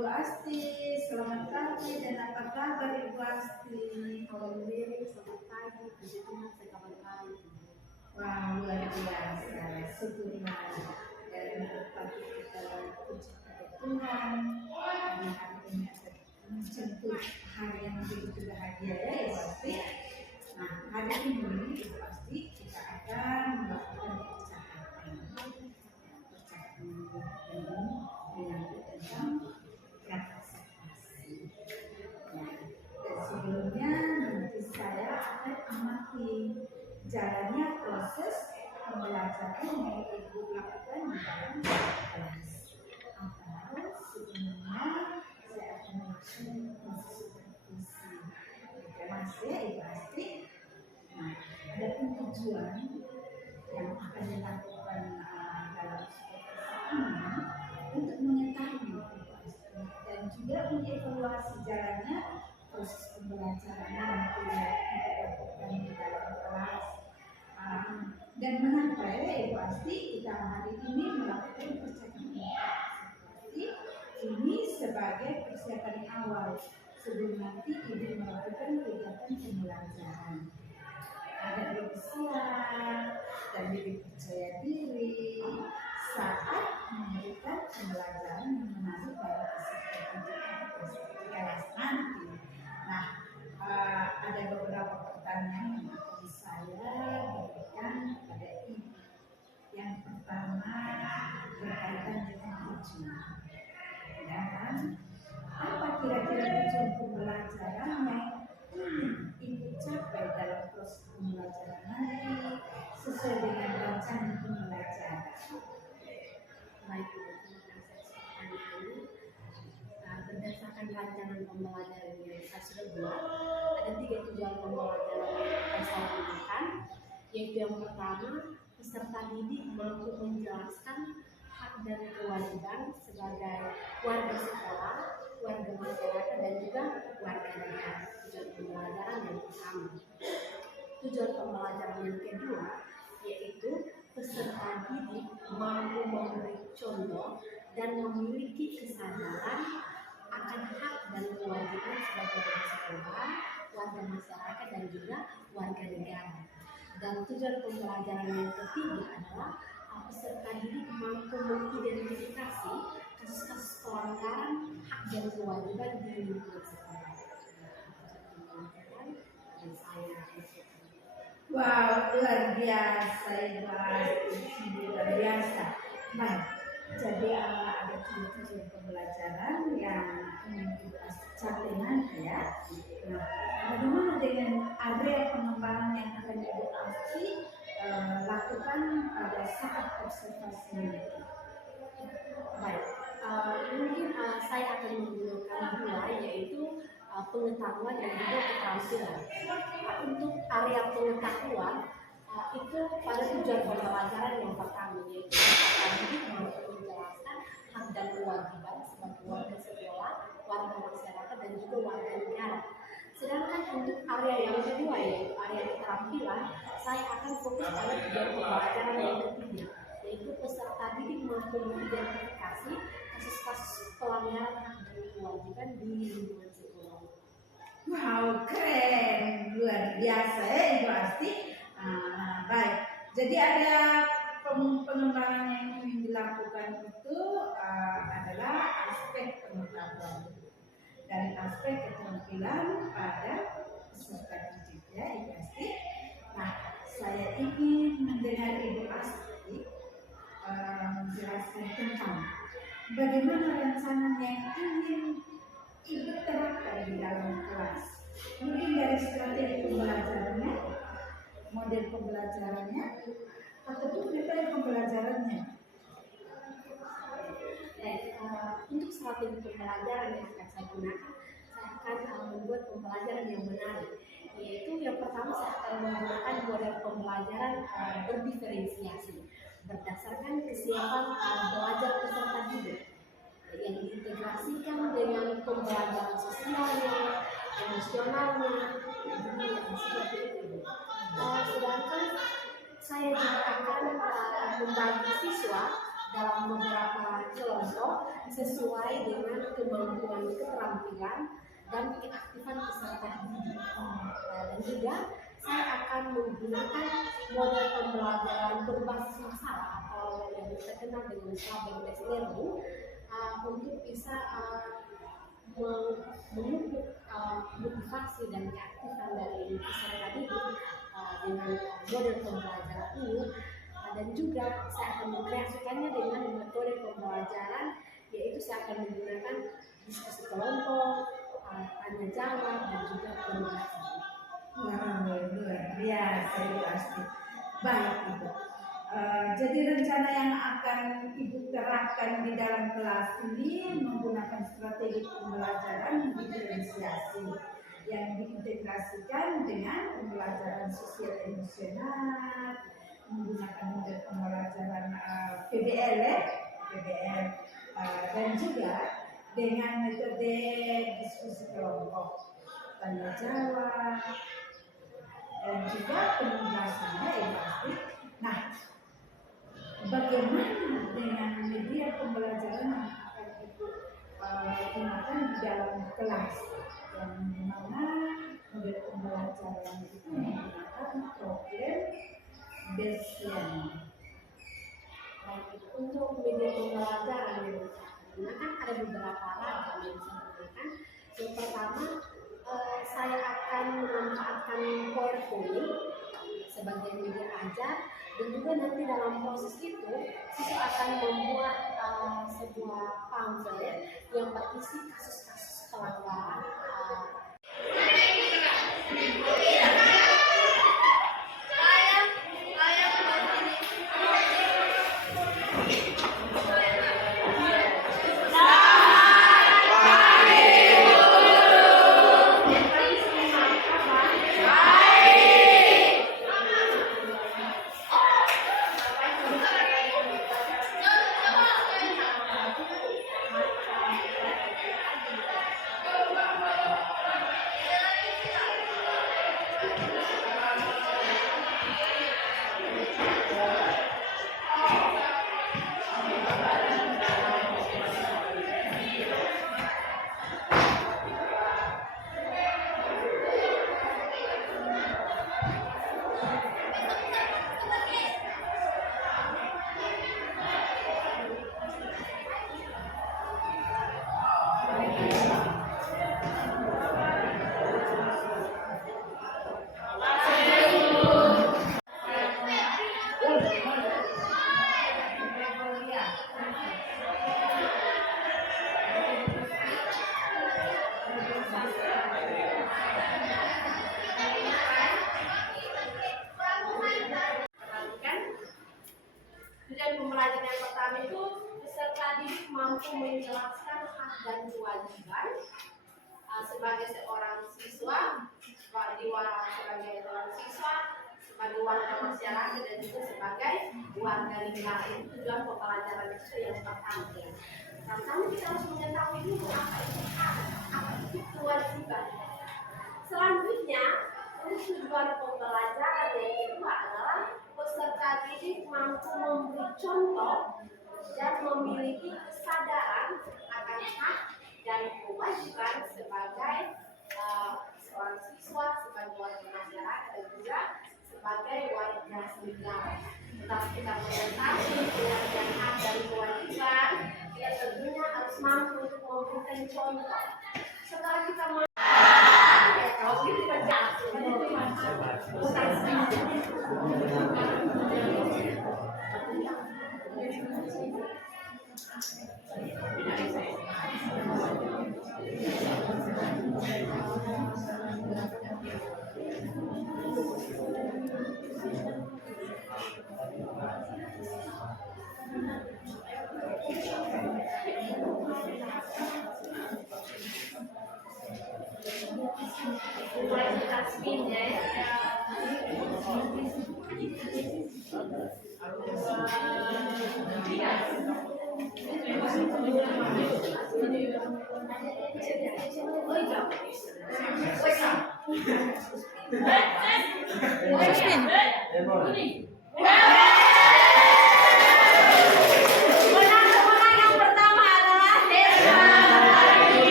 Ibu Asti, selamat pagi dan apa kabar Ibu Asti? Alhamdulillah, selamat pagi, puji Tuhan, saya kabar baik. Wah, luar biasa, syukurlah dan pagi kita puji pada Tuhan. Hari ini akan menjemput hari yang begitu bahagia ya Ibu Asti. Nah, hari ini Ibu Asti kita akan melakukan percakapan dengan tentang kata sepasi. Nah, dan sebelumnya nanti saya akan amati jalannya proses pembelajaran yang Ibu lakukan di dalam kelas. Atau sebelumnya saya akan melakukan proses supervisi. Kelas ya Ibu Asti. Nah, ada tujuan yang akan dilakukan dalam supervisi ini untuk mengetahui Ibu Asti dan juga mengevaluasi jalannya proses pembelajaran yang dilakukan di dalam kelas. Dan mengapa ya Ibu Asti kita hari ini melakukan percakapan seperti ini sebagai persiapan awal sebelum nanti Ibu melakukan kegiatan pembelajaran agar lebih siap dan lebih percaya diri saat memberikan pembelajaran yang menarik pada peserta kelas nanti. Nah, ada beberapa pertanyaan yang akan saya berikan kepada Ibu. Yang pertama berkaitan dengan tujuan. Dan apa kira-kira tujuan pembelajaran yang ingin Ibu capai dalam proses pembelajaran nanti sesuai dengan rencana pembelajaran? Baik, terima kasih atas pertanyaan ini. Berdasarkan rancangan pembelajaran yang saya sudah buat, ada 3 tujuan pembelajaran yang akan saya gunakan, yaitu yang pertama, peserta didik mampu menjelaskan hak dan kewajiban sebagai warga sekolah, warga masyarakat, dan juga warga negara. Tujuan pembelajaran yang pertama. Tujuan pembelajaran yang kedua, yaitu peserta didik mampu memberi contoh dan memiliki kesadaran akan hak dan kewajiban sebagai warga sekolah, warga masyarakat, dan juga warga negara. Dan tujuan pembelajaran yang ketiga adalah peserta didik mampu mengidentifikasi kasus-kasus pelanggaran hak dan kewajiban di lingkungan sekolah. Dan saya Wow, luar biasa Ibu Asti, luar biasa. Baik, jadi ada 3 tujuan pembelajaran yang ingin Ibu Asti capai nanti ya. Nah, bagaimana dengan area pengembangan yang akan Ibu Asti lakukan pada saat observasi nanti? baik, mungkin saya akan menggunakan 2, yaitu pengetahuan dan juga keterampilan. Untuk area pengetahuan itu pada tujuan pembelajaran yang pertama, yaitu peserta didik mampu menjelaskan hak dan kewajiban sebagai warga sekolah, warga masyarakat, dan juga warga negara. Sedangkan untuk area yang kedua, yaitu area keterampilan, saya akan fokus pada tujuan pembelajaran yang ketiga, yaitu peserta didik mampu mengidentifikasi kasus-kasus pelanggaran hak dan kewajiban di lingkungan sekolah. Wow, keren, luar biasa ya Ibu Asti. Baik, jadi ada pengembangan yang ingin dilakukan itu adalah aspek pengetahuan dan aspek keterampilan pada peserta didik ya Ibu Asti. Nah, saya ingin mendengar Ibu Asti menjelaskan tentang bagaimana rencana yang ingin Ibu terapkan di dalam kelas. Mungkin dari strategi pembelajarannya, model pembelajarannya, ataupun metode pembelajarannya. Untuk strategi pembelajaran yang akan saya gunakan, saya akan membuat pembelajaran yang menarik. Yaitu yang pertama, saya akan menggunakan model pembelajaran berdiferensiasi berdasarkan kesiapan belajar peserta didik yang diintegrasikan dengan pembelajaran sosialnya, emosionalnya, dan seperti itu. Sedangkan saya juga akan membagi siswa dalam beberapa kelompok sesuai dengan kemampuan, keterampilan, dan keaktifan peserta didik. Dan juga saya akan menggunakan model pembelajaran berbasis masalah atau yang terkenal dengan problem-based learning untuk bisa memupuk motivasi dan keaktifan dari peserta didik dengan model pembelajaran ini. Dan juga saya akan mengkreasikannya dengan metode pembelajaran, yaitu saya akan menggunakan diskusi kelompok, tanya jawab, dan juga komunikasi. Wow, luar biasa Ibu Asti. Baik Ibu. Jadi rencana yang akan Ibu terapkan di dalam kelas ini menggunakan strategi pembelajaran diferensiasi yang diintegrasikan dengan pembelajaran sosial emosional, menggunakan model pembelajaran PBL, dan juga dengan metode diskusi kelompok, tanya jawab, dan juga penugasannya yang pasti. Nah, bagaimana dengan media pembelajaran yang akan Ibu gunakan di dalam kelas, yang mana model pembelajaran itu menggunakan problem based learning. Untuk media pembelajaran yang digunakan ada beberapa ragam yang saya gunakan. Yang pertama, saya akan memanfaatkan PowerPoint sebagai media ajar, dan juga nanti dalam proses itu siswa akan membuat sebuah pamflet yang berisi kasus-kasus pelanggaran. Pembelajaran yang pertama itu peserta didik mampu menjelaskan hak dan kewajiban sebagai seorang siswa, sebagai seorang siswa, sebagai warga masyarakat, dan juga sebagai warga negara. Itu tujuan pembelajaran itu yang pertama. Pertama kita harus mengetahui dulu apa itu hak, apa itu kewajiban. Selanjutnya, tujuan pembelajaran yang kedua adalah peserta didik mampu memberi contoh dan memiliki kesadaran akan hak dan kewajiban sebagai seorang siswa, sebagai warga masyarakat, dan juga sebagai warga negara. Tetapi kita mengetahui pengertian hak dan kewajiban, kita tentunya harus mampu untuk memberikan contoh. Setelah kita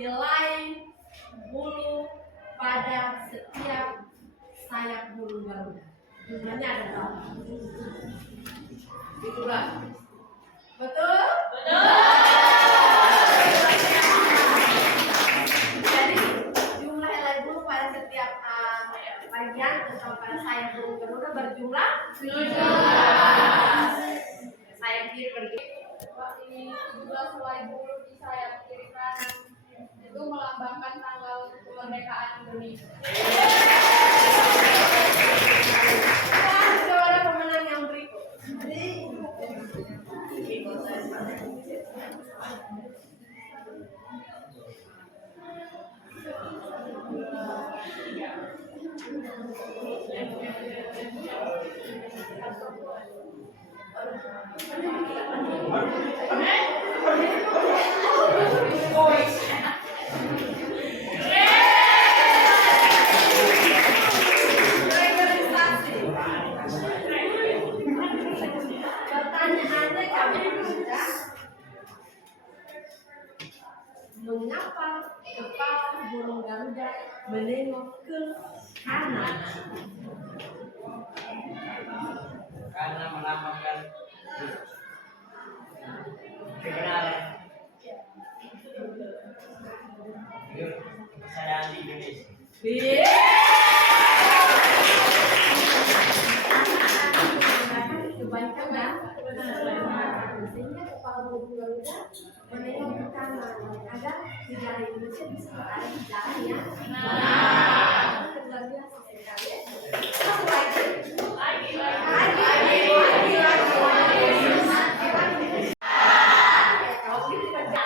helai bulu pada setiap sayap burung Garuda. Jumlahnya ada berapa? Itulah. Betul? Betul. Jadi jumlah helai bulu pada setiap bagian atau pada sayap burung Garuda berjumlah 17. Sayap kiri berjumlah Ini 17 helai bulu di sayap kiri kanan itu melambangkan tanggal kemerdekaan Indonesia. Coba ada pemenang yang berikut. Pertanyaannya kami sudah mengapa kepala burung Garuda menengok ke kanan? Karena melambangkan kebenaran. Yuk, kesadaran di Indonesia. Kebaikan dan sehingga kepala burung Garuda menengok ke kanan agar negara Indonesia bisa berada di jalan yang benar. Luar biasa sekali. Satu lagi. Kalau kita baca,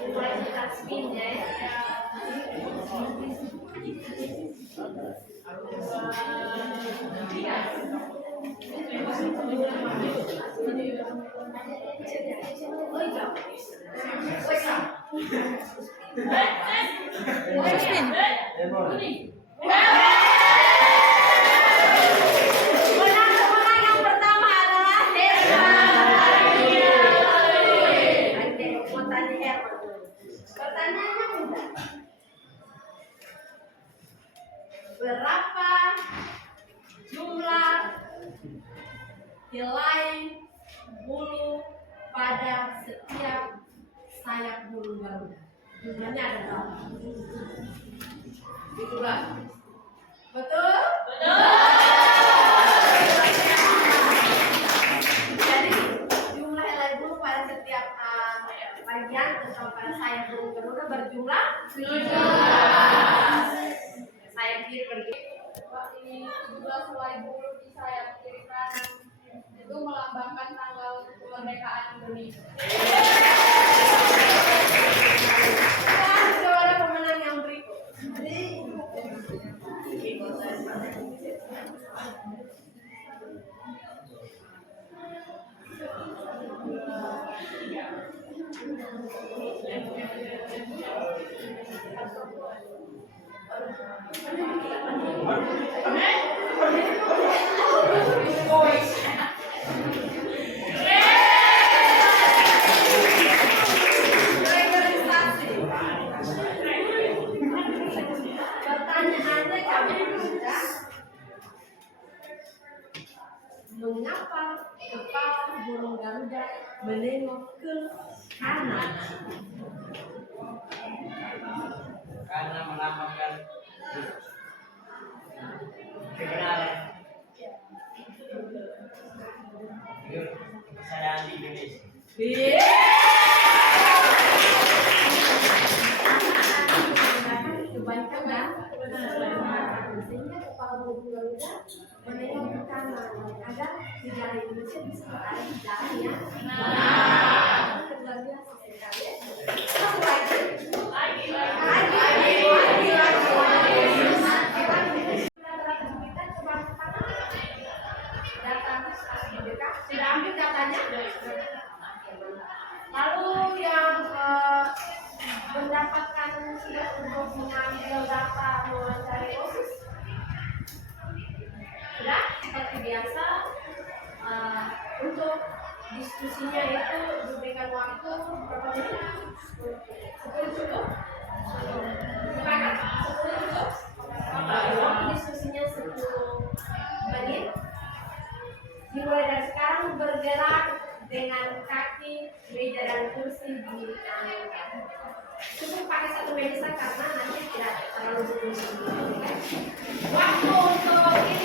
mulai kita spin ya. Pemenang yang pertama adalah Herman. Pertanyaannya mudah. Berapa jumlah helai bulu pada setiap sayap burung Garuda? Jumlahnya ada berapa? Itulah. Betul? Betul. Jadi jumlah helai bulu pada setiap bagian atau pada sayap burung Garuda berjumlah 17. Sayap kiri berjumlah Ini 17 helai bulu di sayap kiri kanan itu melambangkan tanggal kemerdekaan Indonesia. Coba ada pemenang yang berikut. Pertanyaannya kami sudah mengapa kepala burung Garuda menengok ke kanan? Karena melambangkan kebenaran. Yuk, kesadaran di Indonesia. Kebaikan dan sehingga kepala burung Garuda menengok ke kanan agar negara Indonesia bisa berada di jalan yang benar. Luar biasa sekali. Satu lagi. diskusinya itu diberikan waktu berapa menit? 10 cukup? Sepakat? 10 cukup? Waktu diskusinya 10 menit. Dimulai dari sekarang bergerak dengan kaki, meja dan kursi diangkat. Cukup pakai satu meja karena nanti tidak terlalu beruntung. Waktu untuk